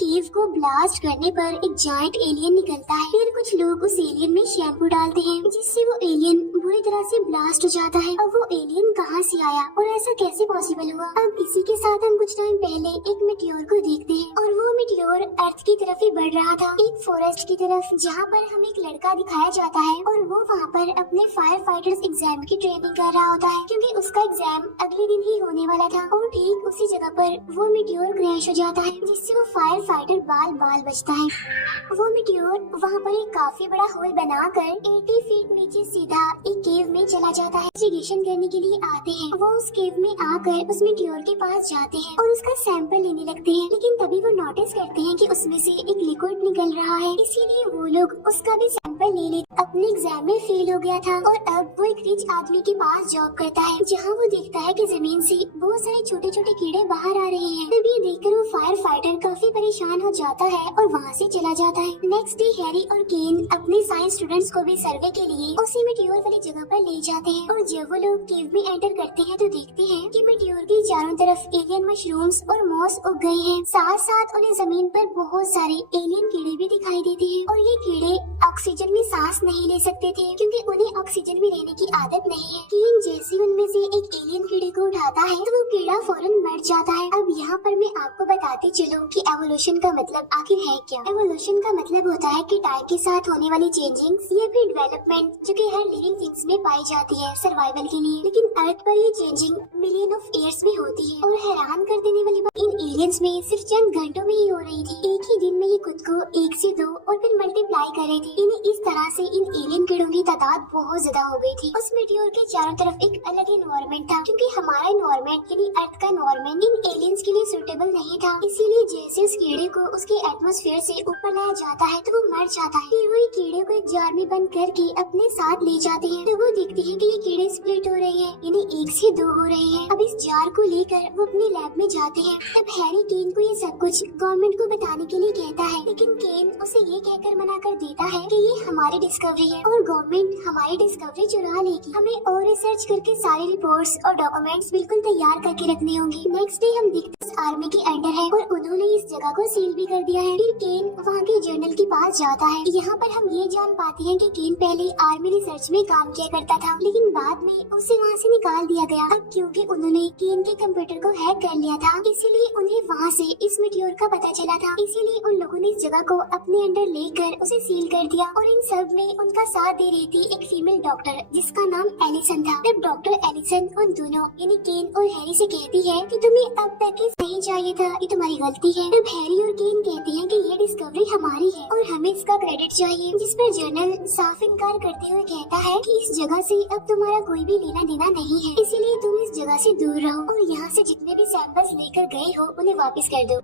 केव को ब्लास्ट करने पर एक जायंट एलियन निकलता है। फिर कुछ लोग उस एलियन में शैम्पू डालते हैं जिससे वो एलियन बुरी तरह से ब्लास्ट हो जाता है। अब वो एलियन कहाँ से आया और ऐसा कैसे पॉसिबल हुआ? अब इसी के साथ हम कुछ टाइम पहले एक मीटियोर को देखते हैं और वो मीटियोर अर्थ की तरफ ही बढ़ रहा था, एक फॉरेस्ट की तरफ, जहाँ पर हमें एक लड़का दिखाया जाता है और वो वहाँ पर अपने फायर फाइटर्स एग्जाम की ट्रेनिंग कर रहा होता है क्योंकि उसका एग्जाम अगले दिन ही होने वाला था। और ठीक उसी जगह पर वो मीटियोर क्रैश हो जाता है जिससे वो फायर फाइटर बाल बाल बचता है। वो मीटियोर वहाँ पर एक काफी बड़ा होल बनाकर 80 फीट नीचे सीधा एक केव में चला जाता है। इन्वेस्टिगेशन करने के लिए आते हैं। वो उस केव में आकर उस मीटियोर के पास जाते हैं और उसका सैंपल लेने लगते हैं, लेकिन तभी वो नोटिस करते हैं कि उसमें से एक लिक्विड निकल रहा है। इसीलिए वो लोग उसका भी सैंपल ले लेते। अपने एग्जाम में फेल हो गया था और अब वो एक रिच आदमी के पास जॉब करता है, जहाँ वो देखता है कि जमीन से बहुत सारे छोटे छोटे कीड़े बाहर आ रहे हैं। तब ये देखकर वो फायर फाइटर काफी परेशान हो जाता है और वहाँ से चला जाता है। नेक्स्ट डे हैरी और केन अपने साइंस स्टूडेंट्स को भी सर्वे के लिए उसी मीटियोर वाली जगह पर ले जाते हैं और जब वो लोग केव में एंटर करते हैं तो देखते हैं कि मीटियोर की चारों तरफ एलियन मशरूम्स और मॉस उग गए हैं। साथ साथ उन्हें जमीन पर बहुत सारे एलियन कीड़े भी दिखाई देते हैं और ये कीड़े ऑक्सीजन में सांस नहीं ले सकते थे क्योंकि उन्हें ऑक्सीजन में रहने की आदत नहीं है। केन जैसे उनमें से एक एलियन कीड़े को उठाता है तो वो कीड़ा फौरन मर जाता है। अब यहाँ पर मैं आपको बताती चलूं कि एवोल्यूशन का मतलब आखिर है क्या। एवोल्यूशन का मतलब होता है कि टाइम के साथ होने वाली चेंजिंग्स या फिर डेवलपमेंट जो कि हर लिविंग थिंग्स में पाई जाती है सर्वाइवल के लिए। लेकिन अर्थ पर ये चेंजिंग मिलियन ऑफ ईयर्स में होती है और हैरान कर देने वाली बात इन एलियंस में सिर्फ चंद घंटों में ही हो रही थी। एक ही दिन में ये खुद को 1 से 2 और फिर मल्टीप्लाई कर रहे थे। इन्हें इस तरह से इन एलियन कीड़ों की तादाद बहुत ज्यादा हो गई थी। उस मीटियोर के चारों तरफ एक अलग एनवायरनमेंट था क्योंकि हमारा एनवायरनमेंट यानी अर्थ का एनवायरनमेंट इन एलियंस के लिए सुटेबल नहीं था। इसीलिए जैसे उस कीड़े को उसके एटमॉस्फेयर से ऊपर लाया जाता है तो वो मर जाता है। फिर वो कीड़े को एक जार में बंद करके अपने साथ ले जाते हैं तो वो देखते हैं कि ये कीड़े स्प्लिट हो रहे हैं, यानी 1 से 2 हो रहे हैं। अब इस जार को लेकर वो अपने लैब में जाते हैं। तब हैरी केन को ये सब कुछ गवर्नमेंट को बताने के लिए कहता है, लेकिन केन उसे ये कहकर मना कर देता है कि ये हमारी डिस्कवरी है और गवर्नमेंट हमारी डिस्कवरी चुरा लेगी। हमें और रिसर्च करके सारी रिपोर्ट्स और डॉक्यूमेंट्स बिल्कुल तैयार करके रखने होंगे। नेक्स्ट डे हम देखते हैं आर्मी के अंडर है और उन्होंने इस जगह को सील भी कर दिया है। फिर केन वहाँ के जर्नल के पास जाता है। यहाँ पर हम ये जान पाते हैं कि केन पहले आर्मी रिसर्च में काम किया करता था, लेकिन बाद में उसे वहाँ से निकाल दिया गया। अब क्योंकि उन्होंने केन के कंप्यूटर को हैक कर लिया था, इसीलिए उन्हें वहाँ से इस मीटियोर का पता चला था। इसीलिए उन लोगों ने इस जगह को अपने अंडर लेकर उसे सील कर दिया और इन सब में उनका साथ दे रही थी एक फीमेल डॉक्टर जिसका नाम एलिसन था। तब डॉक्टर एलिसन उन दोनों यानी केन और हैरी से कहती है कि तुम्हें अब तक नहीं चाहिए था, ये तुम्हारी गलती है। तब हैरी और केन कहते हैं कि ये डिस्कवरी हमारी है और हमें इसका क्रेडिट चाहिए, जिस पर जर्नल साफ इनकार करते हुए कहता है कि इस जगह से अब तुम्हारा कोई भी लेना देना नहीं है, इसीलिए तुम इस जगह से दूर रहो और यहाँ से जितने भी सैंपल्स लेकर गए हो उन्हें वापस कर दो।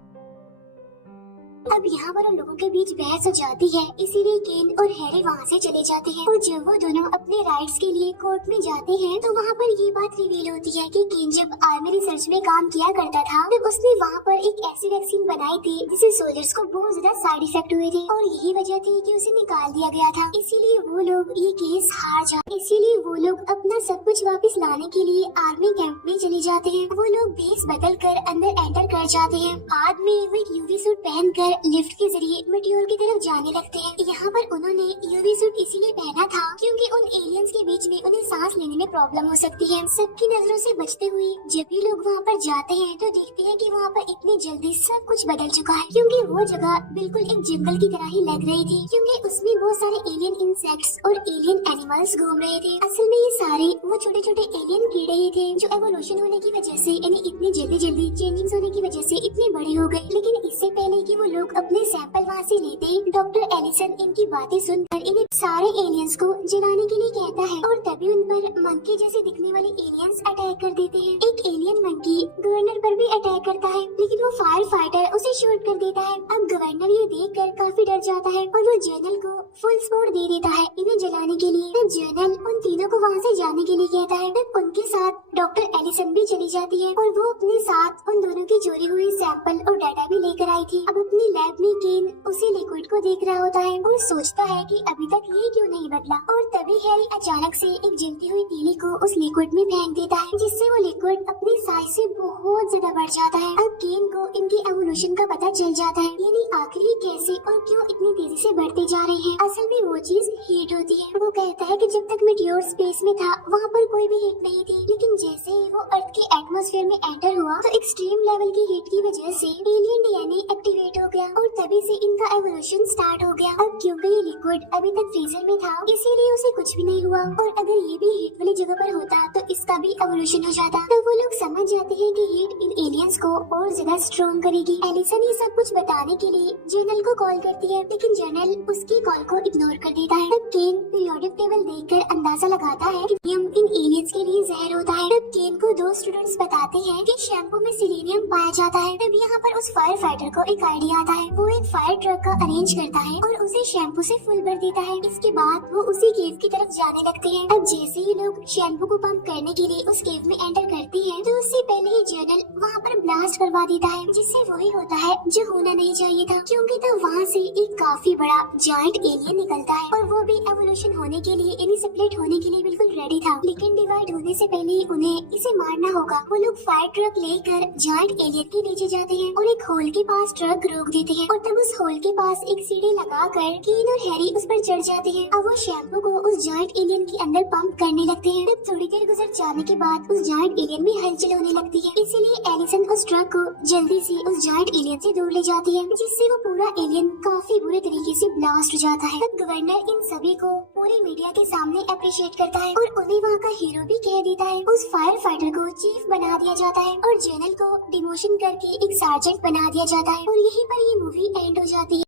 अब यहाँ पर उन लोगों के बीच बहस हो जाती है, इसीलिए केन और हैरी वहाँ से चले जाते हैं और जब वो दोनों अपने राइट्स के लिए कोर्ट में जाते हैं तो वहाँ पर ये बात रिवील होती है कि केन जब आर्मी रिसर्च में काम किया करता था तब उसने वहाँ पर एक ऐसी वैक्सीन बनाई थी जिससे सोल्जर्स को बहुत ज्यादा साइड इफेक्ट हुए थे और यही वजह थी कि उसे निकाल दिया गया था। इसीलिए वो लोग ये केस हार जाते, इसीलिए वो लोग अपना सब कुछ वापस लाने के लिए आर्मी कैंप में चले जाते हैं। वो लोग बेस बदल कर अंदर एंटर कर जाते हैं। बाद में वो एक यूवी सूट पहनकर लिफ्ट के जरिए मीटियोर की तरफ जाने लगते हैं। यहाँ पर उन्होंने यूवी सूट इसीलिए पहना था क्योंकि उन एलियंस के बीच में उन्हें सांस लेने में प्रॉब्लम हो सकती है। सबकी नजरों से बचते हुए जब भी लोग वहाँ पर जाते हैं तो देखते हैं कि वहाँ पर इतनी जल्दी सब कुछ बदल चुका है क्योंकि वो जगह बिल्कुल एक जंगल की तरह ही लग रही थी क्योंकि उसमें बहुत सारे एलियन इंसेक्ट्स और एलियन एनिमल्स घूम रहे थे। असल में ये सारे वो छोटे छोटे एलियन कीड़े ही थे जो एवोल्यूशन होने की वजह से यानी इतनी जल्दी जल्दी चेंजिंग्स होने की वजह से इतने बड़े हो गए। लेकिन इससे पहले कि वो लोग अपने सैंपल वहाँ से लेते डॉक्टर एलिसन इनकी बातें सुनकर इन्हें सारे एलियंस को जलाने के लिए कहता है और तभी उन पर मंकी जैसे दिखने वाले एलियंस अटैक कर देते हैं। एक एलियन मंकी गवर्नर पर भी अटैक करता है लेकिन वो फायर फाइटर उसे शूट कर देता है। अब गवर्नर ये देखकर काफी डर जाता है और वो जर्नल को फुल सपोर्ट दे देता है इन्हें जलाने के लिए। तब जर्नल उन तीनों को वहाँ से जाने के लिए कहता है। तब उनके साथ डॉक्टर एलिसन भी चली जाती है और वो अपने साथ उन दोनों की चोरी हुई सैंपल और डाटा भी लेकर आई थी। अब अपनी लैब में केन उसी लिक्विड को देख रहा होता है और सोचता है कि अभी तक ये क्यों नहीं बदला। और तभी हैरी अचानक से एक जलती हुई तीली को उस लिक्विड में फेंक देता है, जिससे वो लिक्विड अपनी साइज से बहुत ज्यादा बढ़ जाता है। अब केन को इनकी एवोल्यूशन का पता चल जाता है, यानी आखिर ये कैसे और क्यों इतनी तेजी से बढ़ते जा रहे हैं। असल में वो चीज हीट होती है। वो कहता है कि जब तक मीटियोर स्पेस में था वहाँ पर कोई भी हीट नहीं थी, लेकिन जैसे ही वो अर्थ के एटमॉस्फेयर में एंटर हुआ तो एक्सट्रीम लेवल की हीट की वजह से एलियन डीएनए एक्टिवेट हो गया और तभी से इनका एवोल्यूशन स्टार्ट हो गया। अब क्योंकि ये लिक्विड अभी तक फ्रीजर में था, इसीलिए उसे कुछ भी नहीं हुआ, और अगर ये भी हीट वाली जगह पर होता तो इसका भी एवोल्यूशन हो जाता। तो वो लोग समझ जाते हैं कि हीट इन एलियंस को और ज्यादा स्ट्रॉन्ग करेगी। एलिसन ये सब कुछ बताने के लिए जर्नल को कॉल करती है, लेकिन जर्नल उसकी कॉल को इग्नोर कर देता है। तब केन पीरियोडिक टेबल देखकर अंदाजा लगाता है कि इन एलियंस के लिए जहर होता है। तब केन को दो स्टूडेंट्स बताते हैं कि शैम्पू में सिलीनियम पाया जाता है। तब यहाँ पर उस फायर फाइटर को एक आइडिया आता है। वो एक फायर ट्रक का अरेंज करता है और उसे शैम्पू से फुल भर देता है। इसके बाद वो उसी केव की तरफ जाने लगते हैं। अब जैसे ही लोग शैम्पू को पंप करने के लिए उस केव में एंटर करते हैं तो उससे पहले ही जर्नल वहाँ पर ब्लास्ट करवा देता है, जिससे वही होता है जो होना नहीं चाहिए था, क्योंकि तब वहाँ से एक काफी बड़ा जायंट एलियन निकलता है और वो भी एवोल्यूशन होने के लिए यानी सेपरेट होने के लिए बिल्कुल रेडी था। लेकिन डिवाइड होने से पहले ही उन्हें इसे मारना होगा। वो लोग फायर ट्रक लेकर जायंट एलियन के नीचे जाते हैं और एक होल के पास ट्रक रोक देते हैं, और तब उस होल के पास एक सीढ़ी लगाकर केन और हैरी उस पर चढ़ जाते हैं। अब वो शैम्पू को उस जायंट एलियन के अंदर पंप करने लगते हैं। तब थोड़ी देर गुजर जाने के बाद उस जायंट एलियन में हलचल होने लगती है, इसीलिए एलिसन उस ट्रक को जल्दी से उस जायंट एलियन से दूर ले जाती है, जिससे वो पूरा एलियन काफी बुरे तरीके से ब्लास्ट हो जाता है। तब गवर्नर इन सभी को पूरी मीडिया के सामने अप्रिशिएट करता है और उन्हें वहाँ का हीरो भी कह देता है। उस फायर फाइटर को चीफ बना दिया जाता है और जनरल को डिमोशन करके एक सार्जेंट बना दिया जाता है, और यहीं पर ये मूवी एंड हो जाती है।